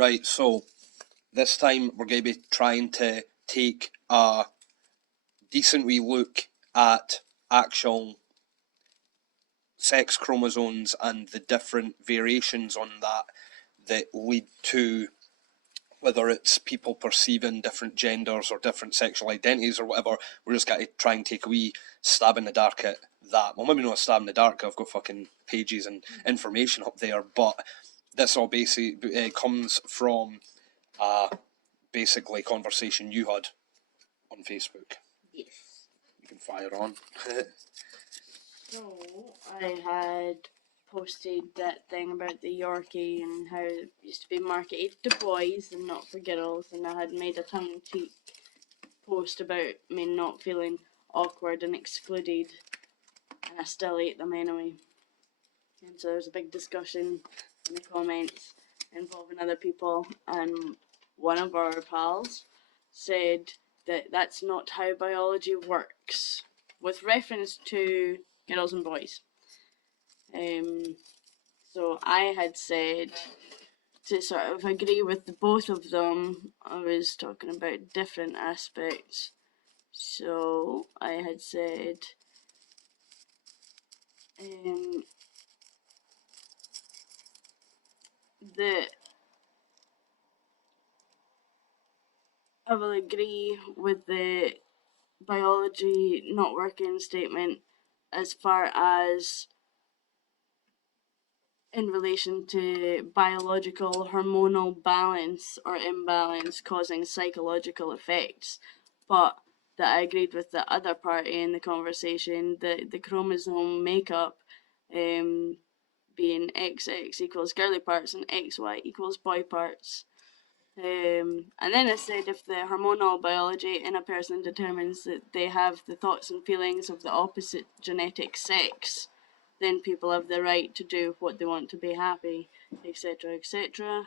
Right, so this time we're going to be trying to take a decent wee look at actual sex chromosomes and the different variations on that lead to whether it's people perceiving different genders or different sexual identities or whatever. We're just going to try and take a wee stab in the dark at that. Well, maybe not a stab in the dark, I've got fucking pages and information up there, but this all basically comes from basically conversation you had on Facebook. Yes. You can fire on. So, I had posted that thing about the Yorkie and how it used to be marketed to boys and not for girls, and I had made a tongue-in-cheek post about me not feeling awkward and excluded, and I still ate them anyway. And so there was a big discussion in the comments involving other people, and one of our pals said that that's not how biology works, with reference to girls and boys. So I had said, to sort of agree with the both of them, I was talking about different aspects. So I had said, that I will agree with the biology not working statement as far as in relation to biological hormonal balance or imbalance causing psychological effects, but that I agreed with the other party in the conversation that the chromosome makeup being XX equals girly parts and XY equals boy parts. And then I said if the hormonal biology in a person determines that they have the thoughts and feelings of the opposite genetic sex, then people have the right to do what they want to be happy, etc., etc.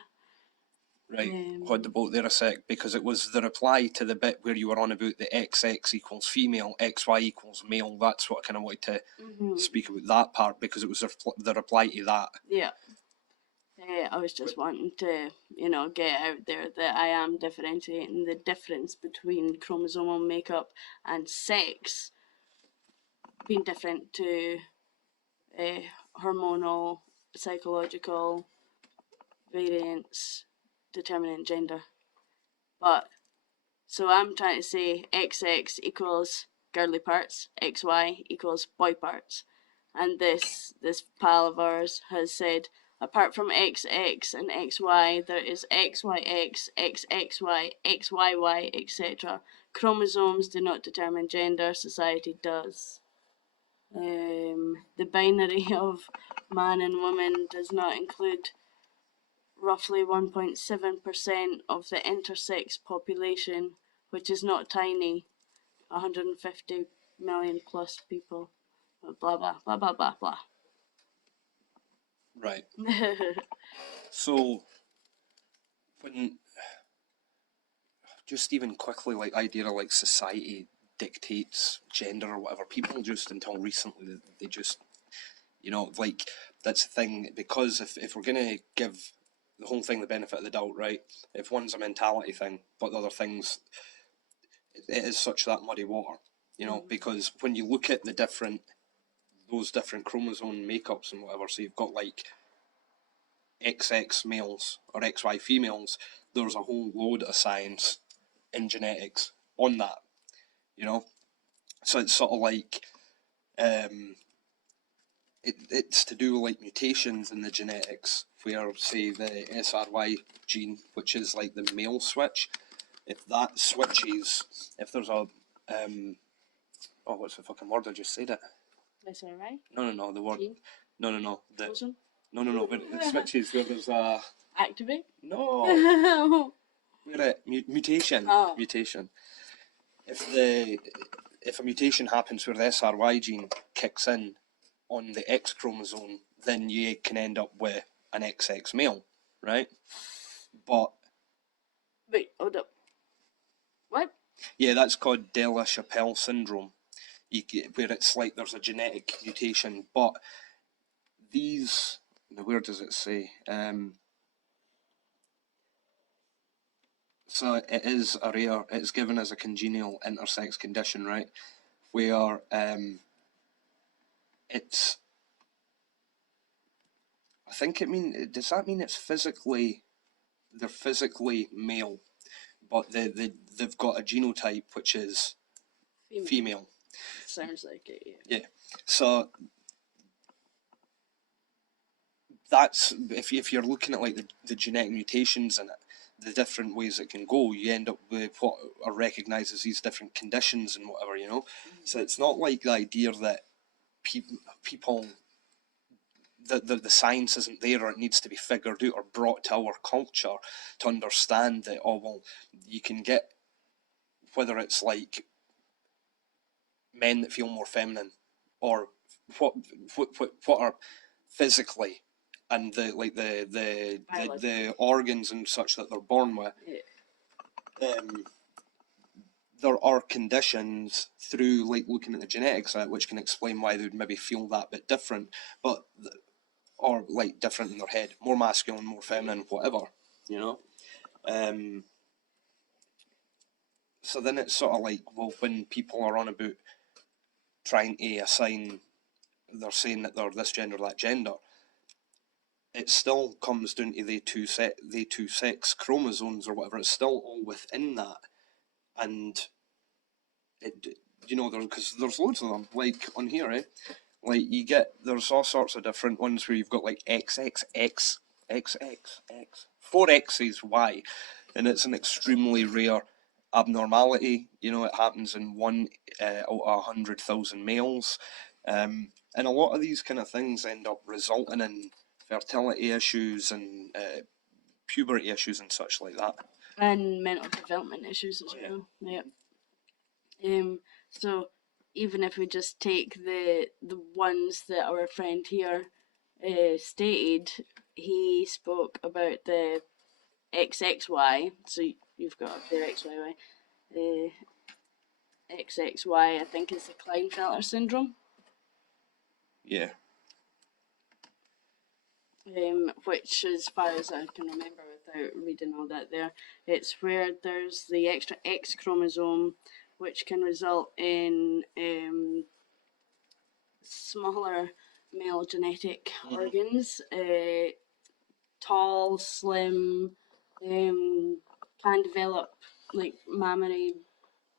Right, hold the boat there a sec, because it was the reply to the bit where you were on about the XX equals female, XY equals male. That's what I kind of wanted to speak about that part, because it was the reply to that. Yeah. I was just wanting to, get out there that I am differentiating the difference between chromosomal makeup and sex being different to hormonal, psychological variants determining gender. But, so I'm trying to say XX equals girly parts, XY equals boy parts. And this pal of ours has said, apart from XX and XY, there is XYX, XXY, XYY, etc. Chromosomes do not determine gender, society does. The binary of man and woman does not include roughly 1.7% of the intersex population, which is not tiny, 150 million plus people. Blah, blah, blah, blah, blah, blah. Right. So, when, just even quickly, like, idea of, like, society dictates gender or whatever, people just, until recently, they just, like, that's the thing, because if we're going to give the whole thing the benefit of the doubt, right, if one's a mentality thing, but the other thing's, it is such that muddy water, because when you look at those different chromosome makeups and whatever, so you've got, like, XX males or XY females, there's a whole load of science in genetics on that, so it's sort of like it's to do with like mutations in the genetics, where say the SRY gene, which is like the male switch, if that switches, if there's a what's the fucking word, I just said it. SRY? No, the word. Gene? No, Chosen? no, when it switches, where there's a... Activate? No! Where it... mutation. Oh. Mutation. If a mutation happens where the SRY gene kicks in on the X chromosome, then you can end up with an XX male, right? But... Wait, hold up. What? Yeah, that's called Della-Chapelle syndrome, where it's like there's a genetic mutation, but these... Where does it say? So it is a rare. It's given as a congenial intersex condition, right? Where it's. I think does that mean it's physically? They're physically male, but they've got a genotype which is female. Sounds like it. Yeah. So that's if you're looking at like the genetic mutations in it, the different ways it can go, you end up with what are recognised as these different conditions and whatever, you know. Mm-hmm. So it's not like the idea that people the science isn't there, or it needs to be figured out or brought to our culture to understand that, oh well, you can get, whether it's like men that feel more feminine, or what are physically, and the organs and such that they're born with. Yeah. There are conditions through like looking at the genetics of it, which can explain why they would maybe feel that bit different, or like different in their head, more masculine, more feminine, whatever, you know. So then it's sort of like, well, when people are on about trying to assign, they're saying that they're this gender, that gender, it still comes down to the two sex chromosomes or whatever. It's still all within that, and it, you know, because there's loads of them. Like on here, like there's all sorts of different ones where you've got like XXX, XXX, 4XY, and it's an extremely rare abnormality. You know, it happens in 1 out of 100,000 males, and a lot of these kind of things end up resulting in fertility issues and puberty issues and such like that. And mental development issues as well. Yeah. So even if we just take the ones that our friend here stated, he spoke about the XXY. So you've got up there XYY. XXY, I think, is the Klinefelter syndrome. Yeah. Which, as far as I can remember without reading all that there, it's where there's the extra X chromosome, which can result in smaller male genetic organs, tall, slim, can develop like mammary,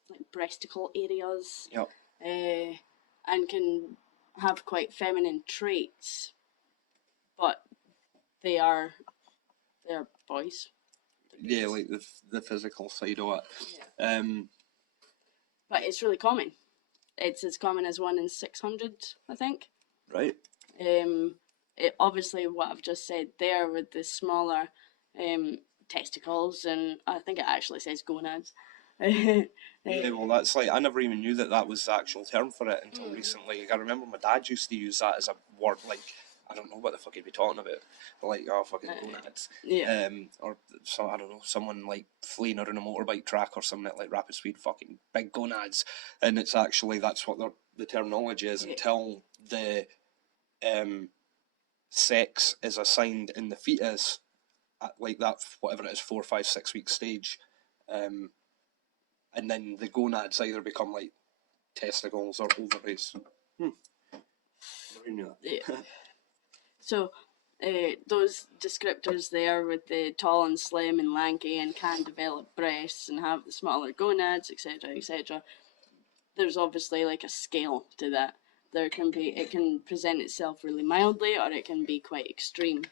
like breasticle areas, Yep. and can have quite feminine traits, but they're boys. Yeah, like the physical side of it. Yeah. But it's really common. It's as common as 1 in 600, I think. Right. It obviously what I've just said there with the smaller testicles, and I think it actually says gonads. Yeah, well, that's like, I never even knew that was the actual term for it until recently. Like, I remember my dad used to use that as a word, like, I don't know what the fuck he'd be talking about, but like, oh, fucking gonads. Yeah. Or so, I don't know, someone like fleeing around a motorbike track or something at like rapid speed, fucking big gonads. And it's actually, that's what the terminology is, until the sex is assigned in the fetus at like that, whatever it is, 4, 5, 6 week stage. And then the gonads either become like testicles or ovaries. Yeah. So those descriptors there with the tall and slim and lanky and can develop breasts and have the smaller gonads, etc., etc. There's obviously like a scale to that. It can present itself really mildly, or it can be quite extreme.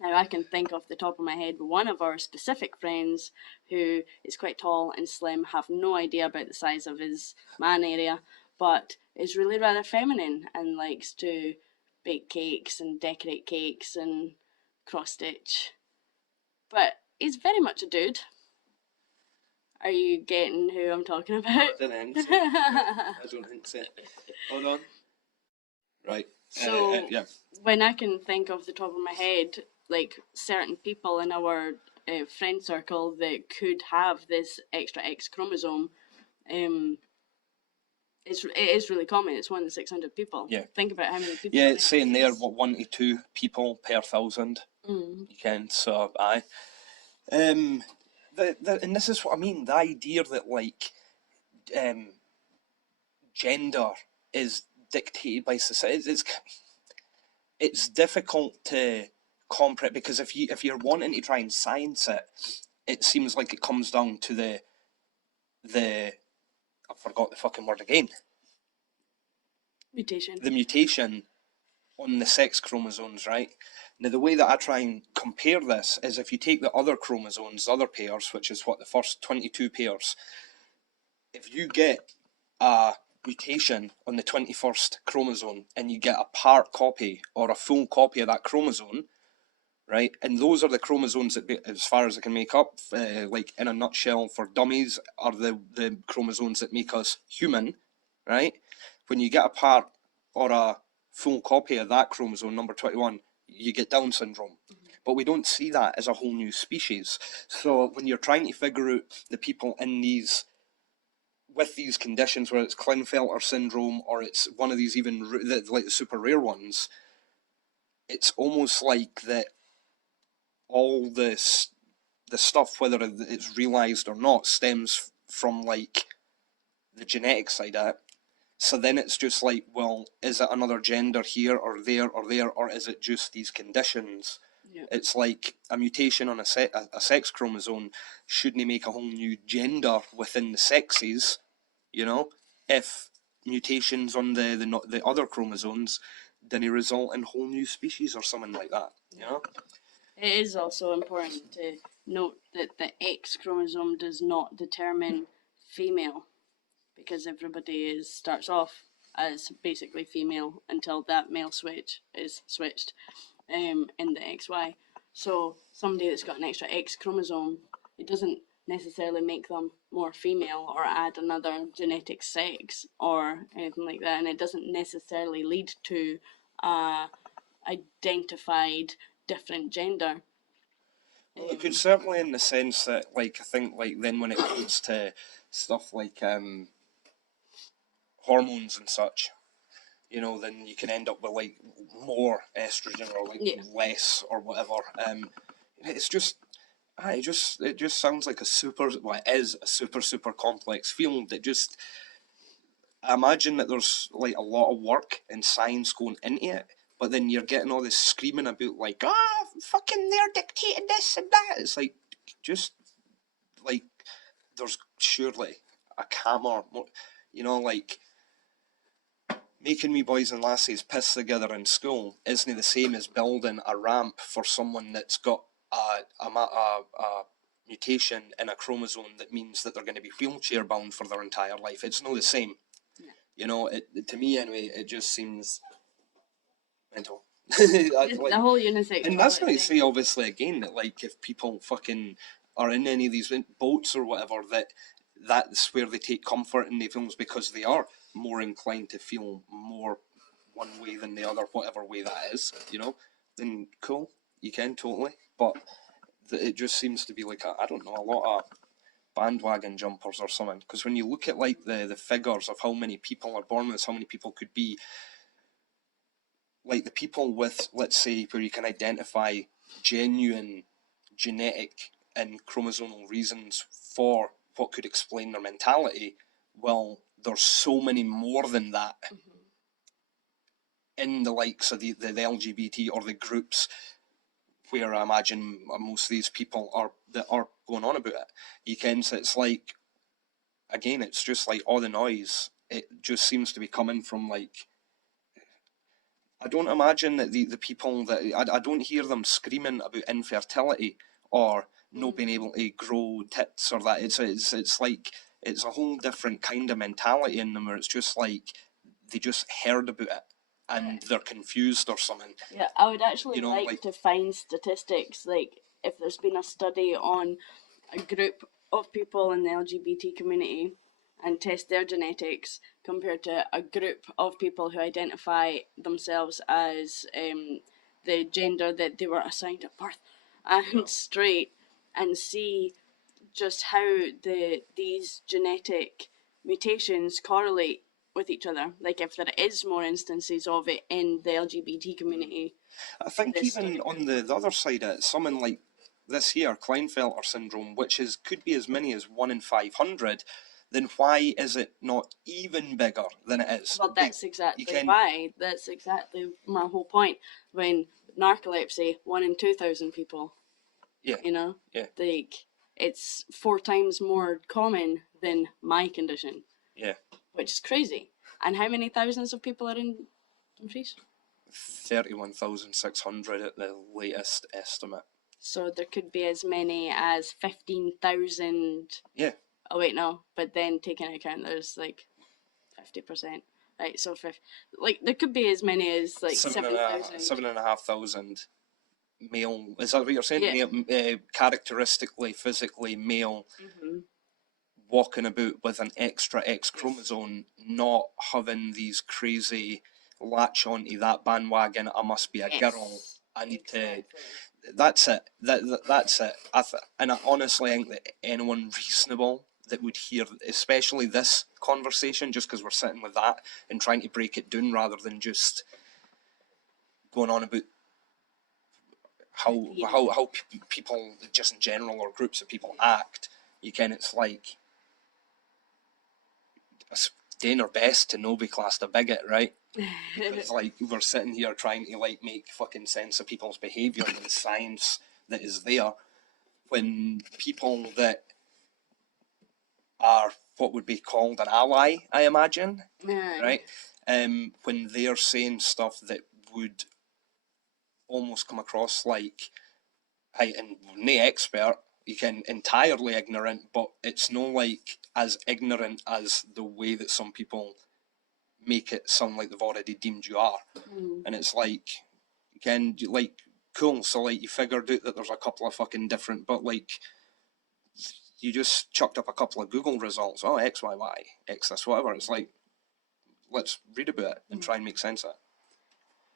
Now, I can think off the top of my head one of our specific friends who is quite tall and slim, have no idea about the size of his man area, but is really rather feminine and likes to bake cakes and decorate cakes and cross stitch. But he's very much a dude. Are you getting who I'm talking about? I don't think so. I don't think so. Hold on. Right. So, yeah. when I can think off the top of my head, like certain people in our friend circle that could have this extra X chromosome, it is really common. It's 1 in 600 people. Yeah. Think about how many people. Yeah, it's saying there, 1 to 2 people per 1,000. Mm. You can, so aye. And this is what I mean, the idea that, like, gender is dictated by society, it's difficult to comprehend, because if you're wanting to try and science it, it seems like it comes down to the I forgot the fucking word again. Mutation. The mutation on the sex chromosomes, right? Now, the way that I try and compare this is if you take the other chromosomes, the other pairs, which is what, the first 22 pairs, if you get a mutation on the 21st chromosome and you get a part copy or a full copy of that chromosome, right? And those are the chromosomes that, as far as I can make up, like in a nutshell, for dummies, are the chromosomes that make us human, right? When you get a part or a full copy of that chromosome, number 21, you get Down syndrome. But we don't see that as a whole new species. So when you're trying to figure out the people in these, with these conditions, where it's Klinefelter syndrome or it's one of these even like the super rare ones, it's almost like that all this the stuff, whether it's realised or not, stems from like the genetic side of it. So then it's just like, well, is it another gender here or there, or is it just these conditions? Yeah. It's like a mutation on a sex chromosome shouldn't make a whole new gender within the sexes, you know? If mutations on the other chromosomes didn't result in whole new species or something like that, you know? It is also important to note that the X chromosome does not determine female, because everybody starts off as basically female until that male switch is switched in the XY. So somebody that's got an extra X chromosome, it doesn't necessarily make them more female or add another genetic sex or anything like that, and it doesn't necessarily lead to identified different gender. Well, it could certainly, in the sense that, like, I think, like, then when it comes to stuff like hormones and such, you know, then you can end up with like more estrogen or like less or whatever. It's just, it just sounds like a super, well, it is a super complex field that just, I imagine that there's like a lot of work and science going into it, but then you're getting all this screaming about like, fucking they're dictating this and that. It's like, just like, there's surely a calmer, more, you know, like, making me boys and lassies piss together in school isn't the same as building a ramp for someone that's got a mutation in a chromosome that means that they're going to be wheelchair bound for their entire life. It's not the same. Yeah. You know, to me anyway, it just seems mental. The whole unisex. And that's not to say, obviously, again, that like if people fucking are in any of these boats or whatever, that's where they take comfort in the films, because they are more inclined to feel more one way than the other, whatever way that is, you know, then cool, you can totally. But it just seems to be like, I don't know, a lot of bandwagon jumpers or something. Because when you look at like the figures of how many people are born with this, how many people could be, like the people with, let's say, where you can identify genuine genetic and chromosomal reasons for what could explain their mentality, well, there's so many more than that in the likes of the LGBT or the groups where I imagine most of these people are that are going on about it. You can, so it's like, again, it's just like all the noise. It just seems to be coming from like, I don't imagine that the people that, I don't hear them screaming about infertility or not being able to grow tits or that. It's like, it's a whole different kind of mentality in them, where it's just like they just heard about it and they're confused or something. Yeah, I would actually like to find statistics, like if there's been a study on a group of people in the LGBT community and test their genetics compared to a group of people who identify themselves as the gender that they were assigned at birth and straight, and see just how these genetic mutations correlate with each other. Like if there is more instances of it in the LGBT community. I think even on the other side of it, something like this here, Klinefelter syndrome, which could be as many as 1 in 500, then why is it not even bigger than it is? Well, that's exactly why. That's exactly my whole point. When narcolepsy, 1 in 2,000 people. Yeah. You know? Yeah. Like, it's 4 times more common than my condition. Yeah. Which is crazy. And how many thousands of people are in Dumfries? 31,600 at the latest estimate. So there could be as many as 15,000. Yeah. Oh wait, no. But then taking into account there's like 50%. Right, so there could be as many as like 7,000. 7,500 male. Is that what you're saying? Yeah. Male, characteristically, physically male, walking about with an extra X chromosome, not having these crazy latch onto that bandwagon. I must be a girl. I need to. That's it. That's it. And I honestly think that anyone reasonable that would hear, especially this conversation, just because we're sitting with that and trying to break it down rather than just going on about how people just in general or groups of people act. You can, it's like it's doing our best to not be classed a bigot, right? Because like we're sitting here trying to like make fucking sense of people's behaviour and science that is there, when people that are what would be called an ally, I imagine, right? When they're saying stuff that would almost come across like, hey, and no expert, you can entirely ignorant, but it's no like as ignorant as the way that some people make it sound like they've already deemed you are. And it's like, you can, like, cool, so like you figured out that there's a couple of fucking different, but like you just chucked up a couple of Google results, oh, XYY, X this, whatever. It's like, let's read about it and try and make sense of it.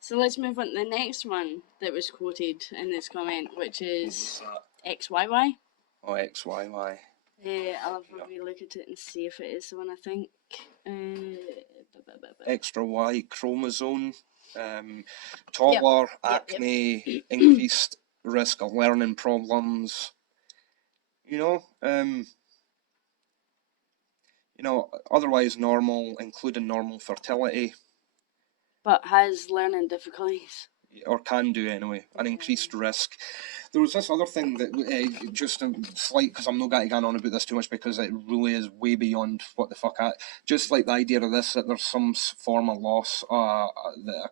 So let's move on to the next one that was quoted in this comment, which is XYY. Oh, XYY. I'll have a wee look at it and see if it is the one I think. Extra Y chromosome, taller, acne, increased risk of learning problems. Otherwise normal, including normal fertility. But has learning difficulties. Or can do anyway, an increased risk. There was this other thing that just a slight, because I'm not going to go on about this too much because it really is way beyond what the fuck just like the idea of this, that there's some form of loss, a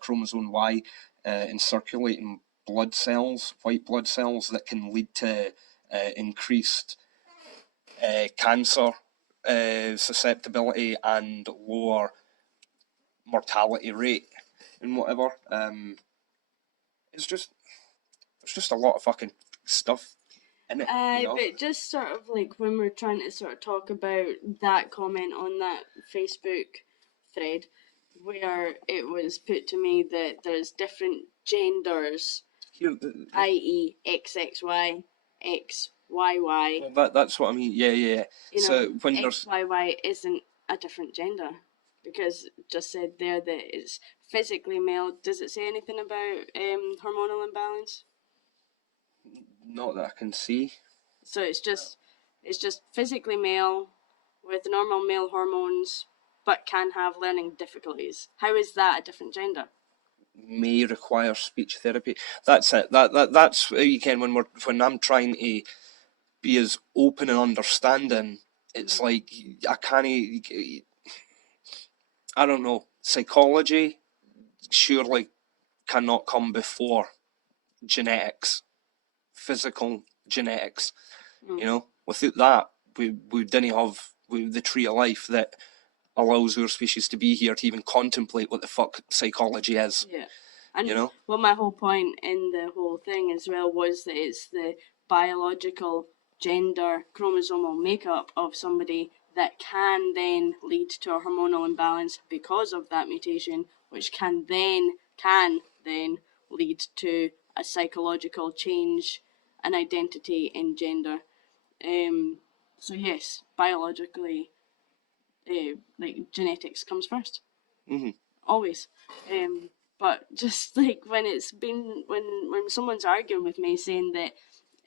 chromosome Y in circulating blood cells, white blood cells, that can lead to increased cancer susceptibility and lower mortality rate and whatever. There's just a lot of fucking stuff in it. But just sort of like when we're trying to sort of talk about that comment on that Facebook thread, where it was put to me that there's different genders, i.e. XXY, XYY. Well, that's what I mean. Yeah. So when XYY isn't a different gender, because it just said there that it's physically male. Does it say anything about hormonal imbalance? Not that I can see. So it's just physically male with normal male hormones, but can have learning difficulties. How is that a different gender? May require speech therapy. That's it. That's again when I'm trying to be as open and understanding. It's like I can't. I don't know. Psychology surely cannot come before genetics, physical genetics. Without that, we didn't have the tree of life that allows our species to be here to even contemplate what the fuck psychology is. Yeah. And well, my whole point in the whole thing as well was that it's the biological gender chromosomal makeup of somebody that can then lead to a hormonal imbalance because of that mutation, which can then lead to a psychological change, an identity in gender. So yes, biologically, like genetics comes first. Always. But just like when it's been when someone's arguing with me saying that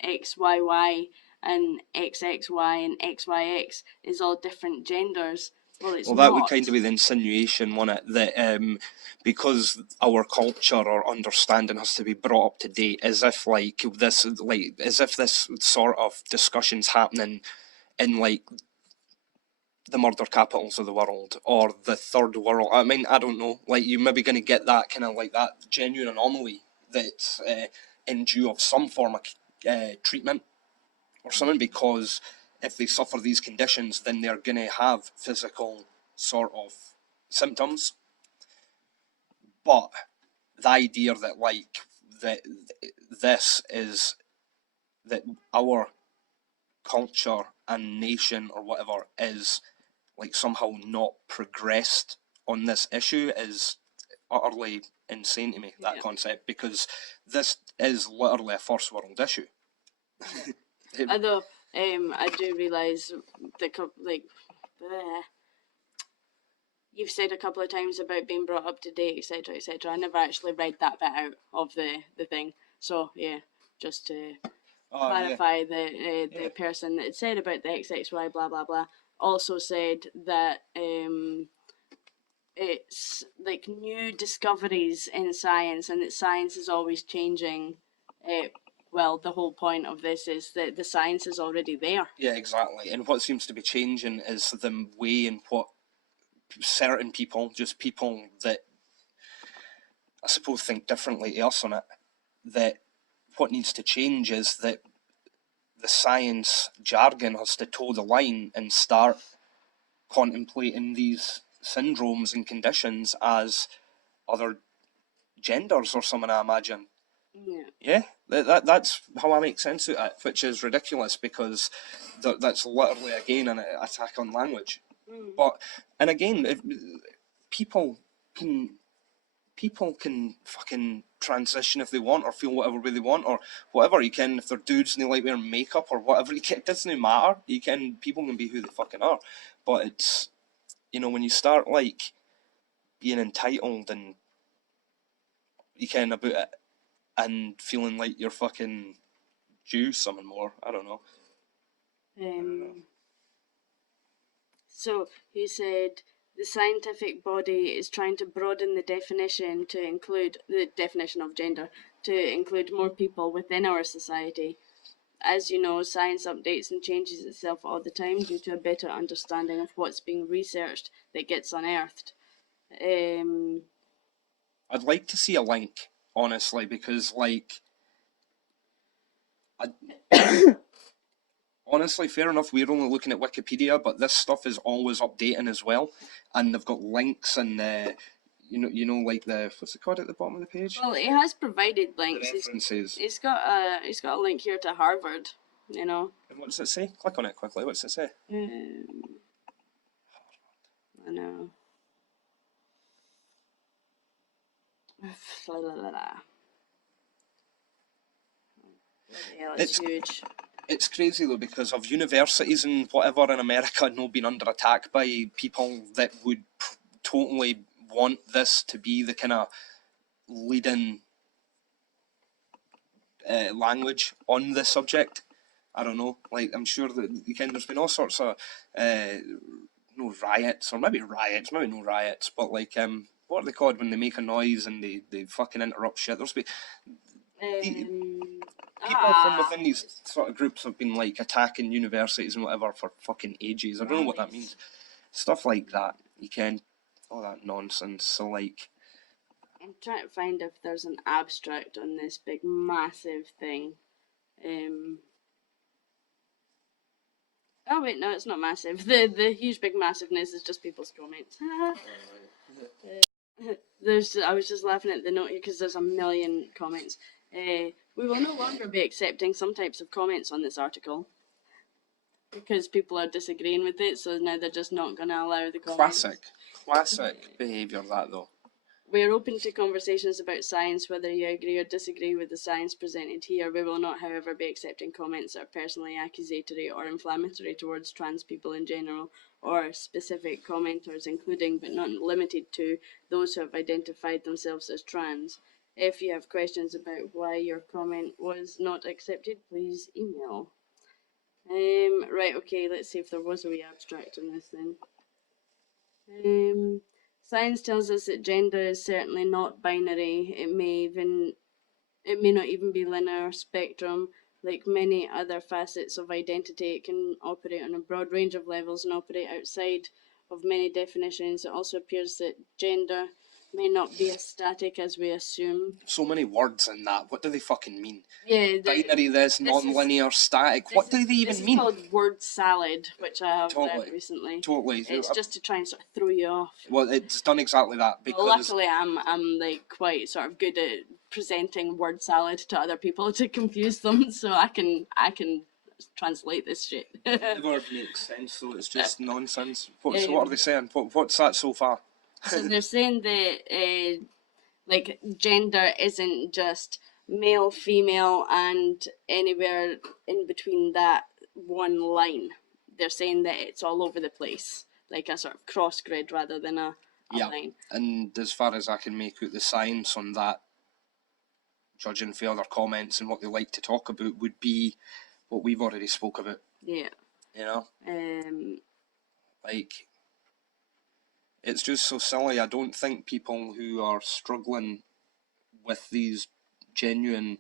XYY and XXY and XYX is all different genders. Well, it's Well, that would not. kind of be the insinuation, wouldn't it? That because our culture or understanding has to be brought up to date, as if this sort of discussion's happening in like the murder capitals of the world or the third world. I mean, I don't know. Like, you're maybe going to get that kind of like that genuine anomaly that's in due of some form of treatment or something, because if they suffer these conditions, then they're going to have physical sort of symptoms. But the idea that like that this is that our culture and nation or whatever is like somehow not progressed on this issue is utterly insane to me, that concept, because this is literally a first world issue. Although I do realise that you've said a couple of times about being brought up to date, etc., etc. I never actually read that bit out of the thing. So yeah, just to clarify, the person that said about the XXY blah blah blah also said that it's like new discoveries in science, and that science is always changing. Well, the whole point of this is that the science is already there. Yeah, exactly. And what seems to be changing is the way in what certain people, just people that I suppose think differently to us on it, that what needs to change is that the science jargon has to toe the line and start contemplating these syndromes and conditions as other genders or something, I imagine. Yeah, that's how I make sense of it, which is ridiculous because that's literally, again, an attack on language. But, and again, people can fucking transition if they want, or feel whatever way they want, or whatever. You can, if they're dudes and they like wearing makeup or whatever, it doesn't matter. People can be who they fucking are. But it's, when you start like being entitled and you can about it and feeling like you're fucking due something more, I don't know. So he said the scientific body is trying to broaden the definition to include the definition of gender to include more people within our society. As you know, science updates and changes itself all the time due to a better understanding of what's being researched that gets unearthed. I'd like to see a link, honestly, because like honestly, fair enough, we're only looking at Wikipedia, but this stuff is always updating as well, and they've got links and like the, what's it called at the bottom of the page? Well, it has provided links. The references. It's got a link here to Harvard. And what does it say? Click on it quickly. What's it say? I know. It's huge. It's crazy though, because of universities and whatever in America not being under attack by people that would totally want this to be the kind of leading language on this subject. I don't know. Like, I'm sure that there's been all sorts of no riots, or maybe no riots, but like what are they called when they make a noise and they fucking interrupt shit? There's been people from within these sort of groups have been like attacking universities and whatever for fucking ages. I don't know what that means. Stuff like that. All that nonsense. So like, I'm trying to find if there's an abstract on this big massive thing. Oh wait, no, it's not massive. The huge big massiveness is just people's comments. I was just laughing at the note here because there's a million comments. We will no longer be accepting some types of comments on this article because people are disagreeing with it, so now they're just not going to allow the comments. Classic behaviour, that though. We are open to conversations about science, whether you agree or disagree with the science presented here. We will not, however, be accepting comments that are personally accusatory or inflammatory towards trans people in general, or specific commenters, including but not limited to those who have identified themselves as trans. If you have questions about why your comment was not accepted, please email. Right, okay, let's see if there was a wee abstract on this then. Science tells us that gender is certainly not binary. It may not even be linear spectrum. Like many other facets of identity, it can operate on a broad range of levels and operate outside of many definitions. It also appears that gender may not be as static as we assume. So many words in that. What do they fucking mean? Yeah, Binary, this, non-linear, static. What do they even mean? This is called word salad, which I have learned recently. Totally. It's just to try and sort of throw you off. Well, it's done exactly that because. Well, luckily, I'm like quite sort of good at presenting word salad to other people to confuse them, so I can translate this shit. It never makes sense, so it's just nonsense. So what are they saying? What's that so far? So they're saying that like gender isn't just male, female, and anywhere in between that one line. They're saying that it's all over the place, like a sort of cross grid rather than a line. And as far as I can make out the science on that, judging for other comments and what they like to talk about, would be what we've already spoke about. Yeah. You know? Like, it's just so silly. I don't think people who are struggling with these genuine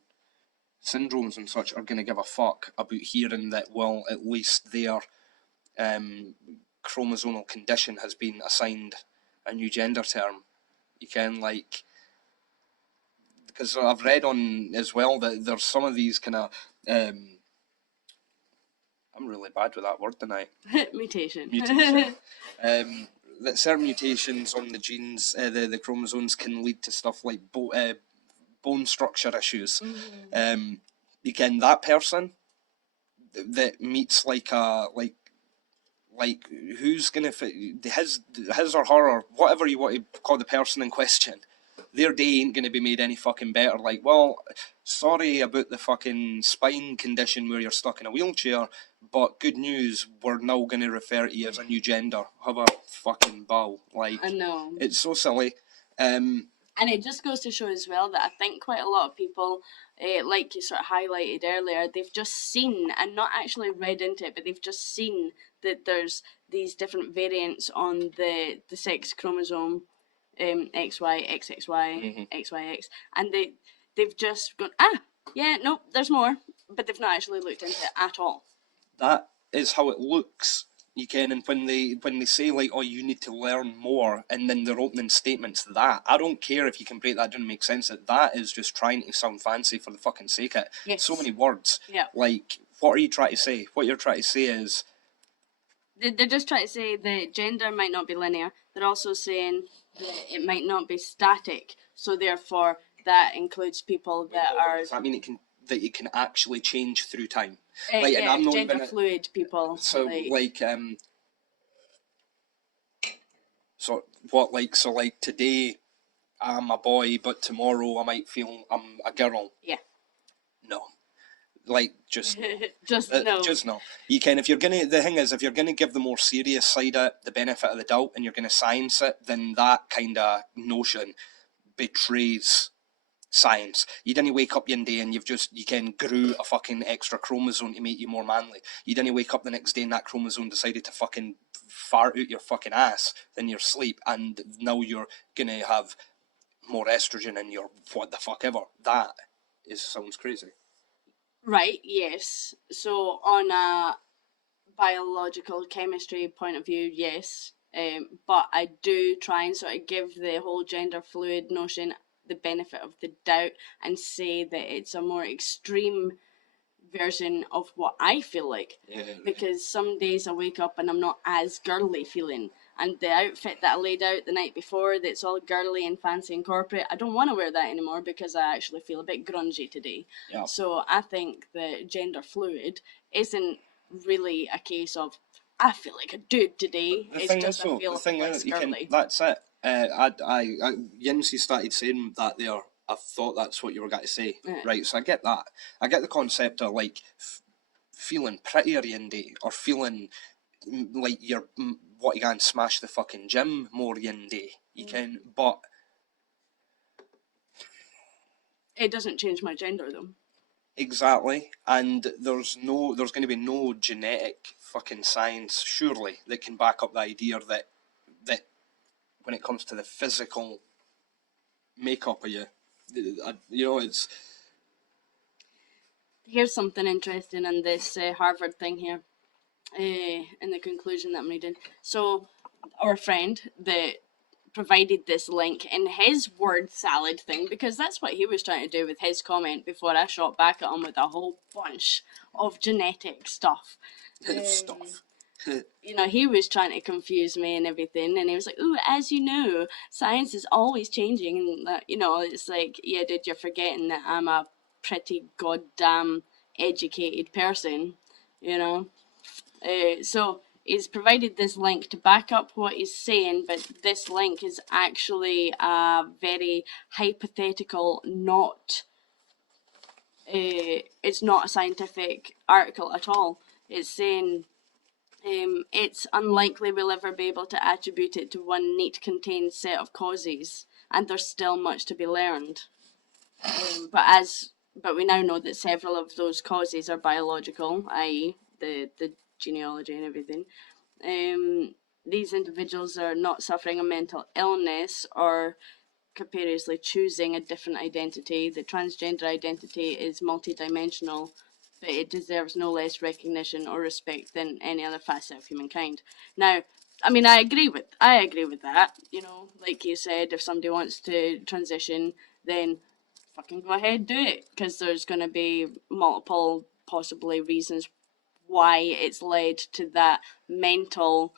syndromes and such are going to give a fuck about hearing that, well, at least their chromosomal condition has been assigned a new gender term. You can, like, because I've read on as well that there's some of these kind of I'm really bad with that word tonight. Mutation. That certain mutations on the genes, the chromosomes, can lead to stuff like bone structure issues. Mm-hmm. You can, that person that meets like who's gonna fit his or her or whatever you want to call the person in question, their day ain't gonna be made any fucking better. Like, well, sorry about the fucking spine condition where you're stuck in a wheelchair, but good news, we're now gonna refer to you as a new gender. Have a fucking bow. Like, I know. It's so silly. And it just goes to show as well that I think quite a lot of people, like you sort of highlighted earlier, they've just seen and not actually read into it, but they've just seen that there's these different variants on the sex chromosome, XY, XXY, Mm-hmm. XYX, and they've just gone, yeah, no, there's more, but they've not actually looked into it at all. That is how it looks. You can, and when they say like, oh, you need to learn more, and then their opening statements, that I don't care if you can break that down and make sense. That is just trying to sound fancy for the fucking sake of it. Yes. So many words. Yeah. Like, what are you trying to say? What you're trying to say is they're just trying to say that gender might not be linear. They're also saying that it might not be static. So therefore, that includes people that are. Does that mean that it can actually change through time? Like, and I'm not gender even fluid people. So like today I'm a boy, but tomorrow I might feel I'm a girl. Yeah. No. Like, just no. Just no. You can, if you're gonna. The thing is, if you're gonna give the more serious side of it the benefit of the doubt, and you're gonna science it, then that kind of notion betrays science. You didn't wake up one day and you can grew a fucking extra chromosome to make you more manly. You didn't wake up the next day and that chromosome decided to fucking fart out your fucking ass in your sleep, and now you're gonna have more estrogen in your what the fuck ever. That sounds crazy. Right, yes. So on a biological chemistry point of view, yes. But I do try and sort of give the whole gender fluid notion the benefit of the doubt and say that it's a more extreme version of what I feel like. Yeah. Because some days I wake up and I'm not as girly feeling. And the outfit that I laid out the night before that's all girly and fancy and corporate, I don't want to wear that anymore because I actually feel a bit grungy today. Yeah. So I think that gender fluid isn't really a case of I feel like a dude today. It's just I feel less girly. That's it. Once you started saying that there, I thought that's what you were going to say. Yeah. Right, so I get that. I get the concept of like feeling prettier one day, or feeling like you're what you can smash the fucking gym more one day. You can, but It doesn't change my gender, though. Exactly, and there's going to be no genetic fucking science, surely, that can back up the idea that when it comes to the physical makeup of you, it's... Here's something interesting in this Harvard thing here, in the conclusion that I'm reading. So, our friend that provided this link in his word salad thing, because that's what he was trying to do with his comment before I shot back at him with a whole bunch of genetic stuff. stuff. He was trying to confuse me and everything, and he was like, "Ooh, as you know, science is always changing," and it's like, yeah, dude, you're forgetting that I'm a pretty goddamn educated person, So he's provided this link to back up what he's saying, but this link is actually a very hypothetical, it's not a scientific article at all. It's saying it's unlikely we'll ever be able to attribute it to one neat contained set of causes, and there's still much to be learned. But we now know that several of those causes are biological, i.e., the genealogy and everything. These individuals are not suffering a mental illness or capriciously choosing a different identity. The transgender identity is multidimensional, but it deserves no less recognition or respect than any other facet of humankind. Now, I mean, I agree with that. Like you said, if somebody wants to transition, then fucking go ahead, do it, because there's going to be multiple possibly reasons why it's led to that mental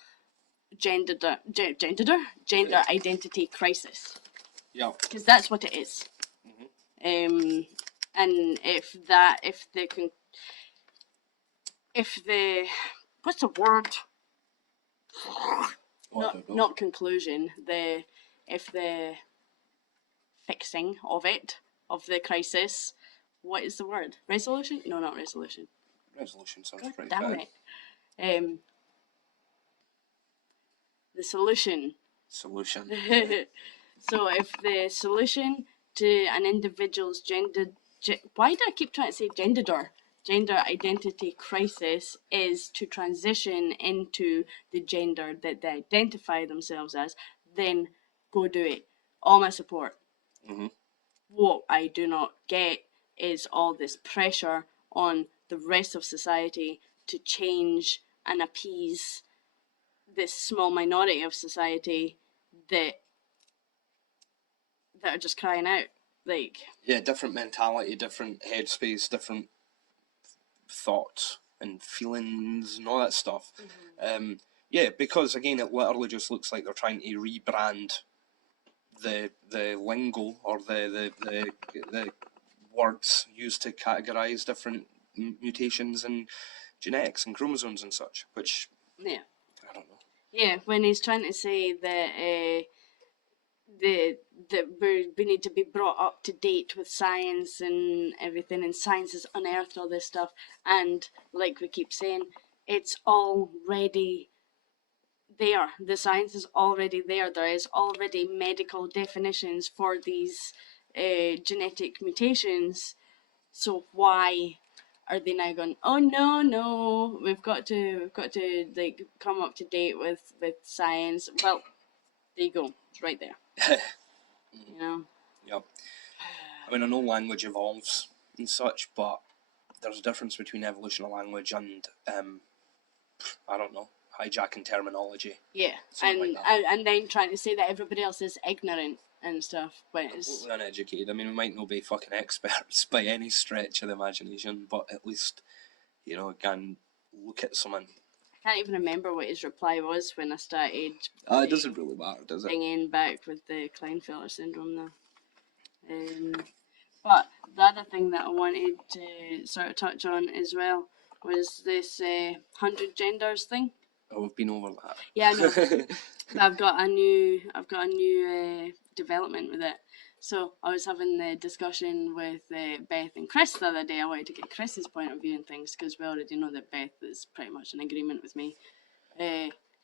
gender identity crisis. Yeah. Because that's what it is. Mm-hmm. And if the what's the word? Not conclusion. If the fixing of the crisis. What is the word? Resolution? No, not resolution. Resolution sounds God pretty damn bad. it. The solution. Solution. So if the solution to an individual's why do I keep trying to say gender identity crisis is to transition into the gender that they identify themselves as, then go do it. All my support. Mm-hmm. What I do not get is all this pressure on the rest of society to change and appease this small minority of society that are just crying out. Yeah, different mentality, different headspace, different thoughts and feelings and all that stuff. Mm-hmm. Yeah, because again, it literally just looks like they're trying to rebrand the lingo or the words used to categorize different mutations and genetics and chromosomes and such, which I don't know. Yeah, when he's trying to say that that we need to be brought up to date with science and everything, and science has unearthed all this stuff, and like we keep saying, it's already there. The science is already there. There is already medical definitions for these genetic mutations. So why are they now going, oh no, we've got to like come up to date with science? Well, there you go. It's right there. Yep. I mean, I know language evolves and such, but there's a difference between evolution of language and I don't know, hijacking terminology. Yeah, and then trying to say that everybody else is ignorant and stuff, but it's completely uneducated. I mean, we might not be fucking experts by any stretch of the imagination, but at least can look at someone. I can't even remember what his reply was when I started. It doesn't really matter, does it? Bringing back with the Klinefelter syndrome, though. But the other thing that I wanted to sort of touch on as well was this 100 genders thing. Oh, we've been over that. Yeah, I know. I've got a new development with it. So I was having the discussion with Beth and Chris the other day. I wanted to get Chris's point of view and things because we already know that Beth is pretty much in agreement with me.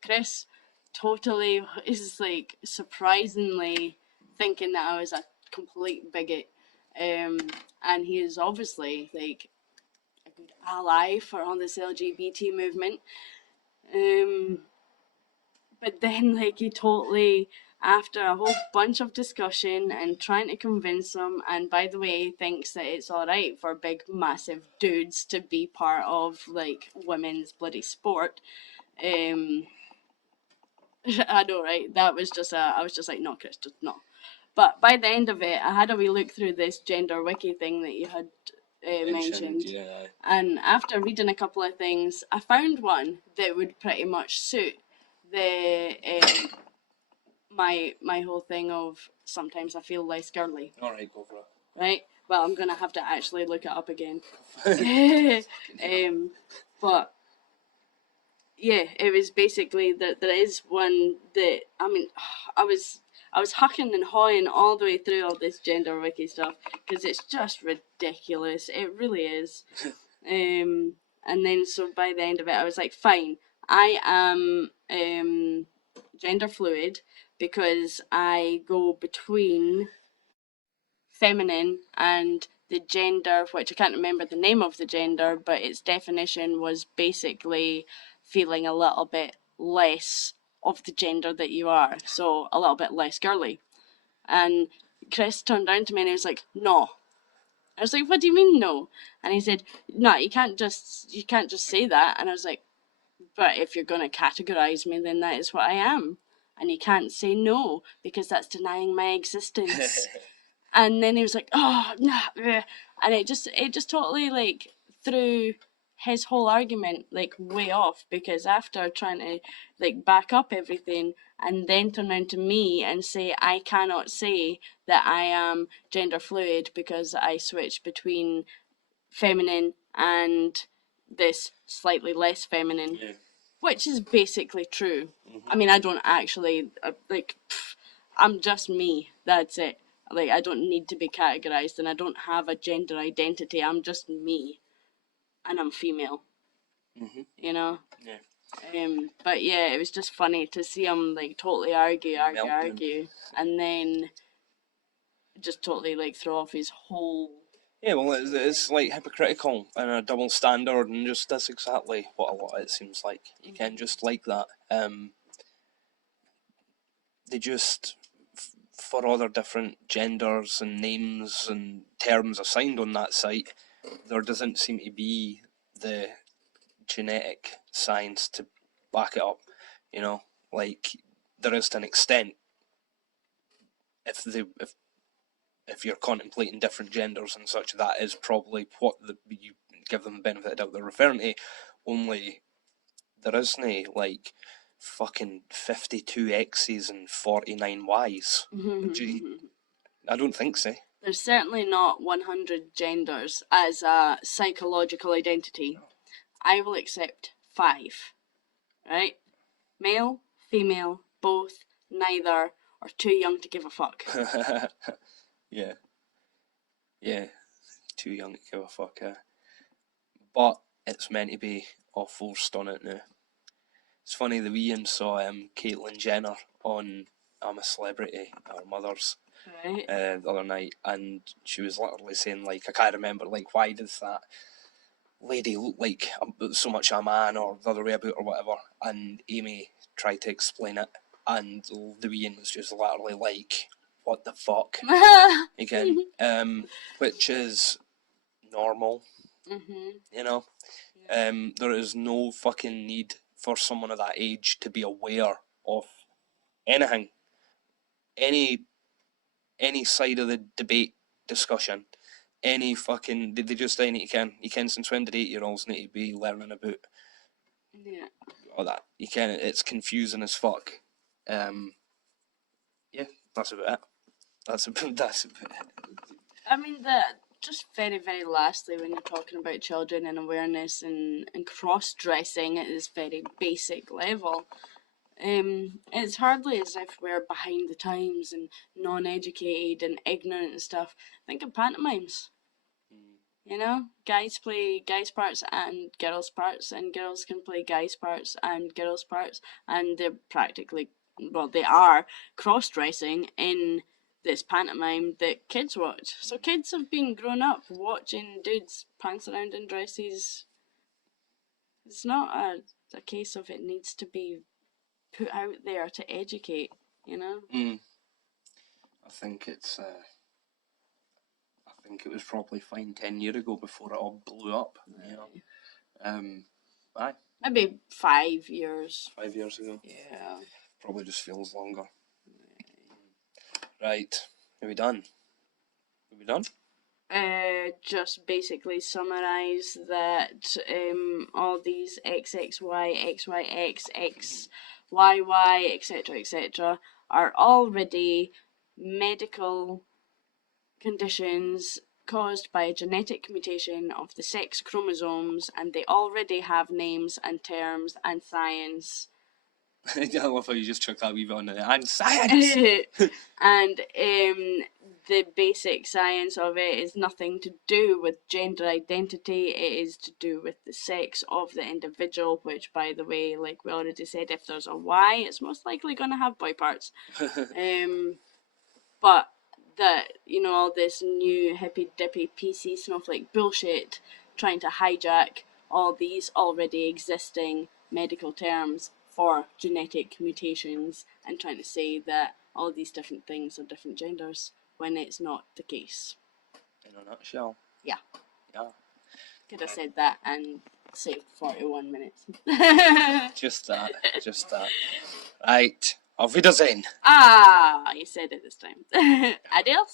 Chris totally is like surprisingly thinking that I was a complete bigot And he is obviously like a good ally for all this LGBT movement. But then like he totally, after a whole bunch of discussion and trying to convince them, and by the way, thinks that it's all right for big massive dudes to be part of like women's bloody sport. I know, right? That was just I was just like, no, Chris, just no. But by the end of it, I had a wee look through this gender wiki thing that you had mentioned. Yeah. And after reading a couple of things, I found one that would pretty much suit the my whole thing of sometimes I feel less girly. All right, go for it. Right? Well, I'm gonna have to actually look it up again. But yeah, it was basically that there is one that I mean, I was hucking and hawing all the way through all this gender wiki stuff because it's just ridiculous. It really is. And then so by the end of it, I was like, fine, I am gender fluid because I go between feminine and the gender, which I can't remember the name of the gender, but its definition was basically feeling a little bit less of the gender that you are, so a little bit less girly. And Chris turned around to me and he was like, no. I was like, what do you mean no? And he said, no, you can't just say that. And I was like, but if you're going to categorize me, then that is what I am. And you can't say no because that's denying my existence. And then he was like, oh, no. And it just totally like threw his whole argument like way off, because after trying to like back up everything and then turn around to me and say I cannot say that I am gender fluid because I switch between feminine and this slightly less feminine, which is basically true. I mean, I don't actually I'm just me. That's it. Like, I don't need to be categorized, and I don't have a gender identity. I'm just me, and I'm female. You know. Yeah. But yeah, it was just funny to see him like totally argue, and then just totally like throw off his whole. Yeah, well, it's like hypocritical and a double standard, and just that's exactly what a lot of it seems like. You can't just like that. They just, for other different genders and names and terms assigned on that site, there doesn't seem to be the genetic science to back it up. You know, like there is to an extent. If you're contemplating different genders and such, that is probably what you give them the benefit of the doubt they're referring to. Only there isn't like fucking 52 X's and 49 Y's. I don't think so. There's certainly not 100 genders as a psychological identity. I will accept 5. Right? Male, female, both, neither, or too young to give a fuck. Yeah. Too young to give a fuck, But it's meant to be all forced on it now. It's funny, the wee saw Caitlyn Jenner on I'm a Celebrity, our mother's, right, the other night, and she was literally saying, like, I can't remember, like, why does that lady look like so much a man or the other way about or whatever, and Amy tried to explain it, and the wee was just literally like, what the fuck? Again, which is normal, you know? There is no fucking need for someone of that age to be aware of anything, any side of the debate, discussion, any fucking, they just say you can since when did 8-year-olds need to be learning about all that? You can, it's confusing as fuck. Yeah, that's about it. That's about it. I mean, just very, very lastly, when you're talking about children and awareness and cross-dressing at this very basic level, it's hardly as if we're behind the times and non-educated and ignorant and stuff. Think of pantomimes. You know, guys play guys parts and girls parts, and girls can play guys parts and girls parts, and they're practically, well, they are cross-dressing in this pantomime that kids watch. So kids have been grown up watching dudes pants around in dresses. It's not a case of it needs to be put out there to educate, you know? I think it's. I think it was probably fine 10 years ago before it all blew up. You know. Aye. Maybe 5 years. 5 years ago. Yeah. Probably just feels longer. Right. Are we done? Are we done? Just basically summarise that all these XXY, XYX, XYY, etc., are already medical conditions caused by a genetic mutation of the sex chromosomes, and they already have names and terms and science. I love how you just chucked that wee bit on it. And science! And the basic science of it is nothing to do with gender identity. It is to do with the sex of the individual, which, by the way, like we already said, if there's a Y, it's most likely going to have boy parts. But that, you know, all this new hippy dippy PC snowflake bullshit trying to hijack all these already existing medical terms for genetic mutations and trying to say that all these different things are different genders when it's not the case. In a nutshell. Yeah. Yeah. Could have said that and saved 41 minutes. Just that. Right. Auf Wiedersehen. Ah, you said it this time. Adios.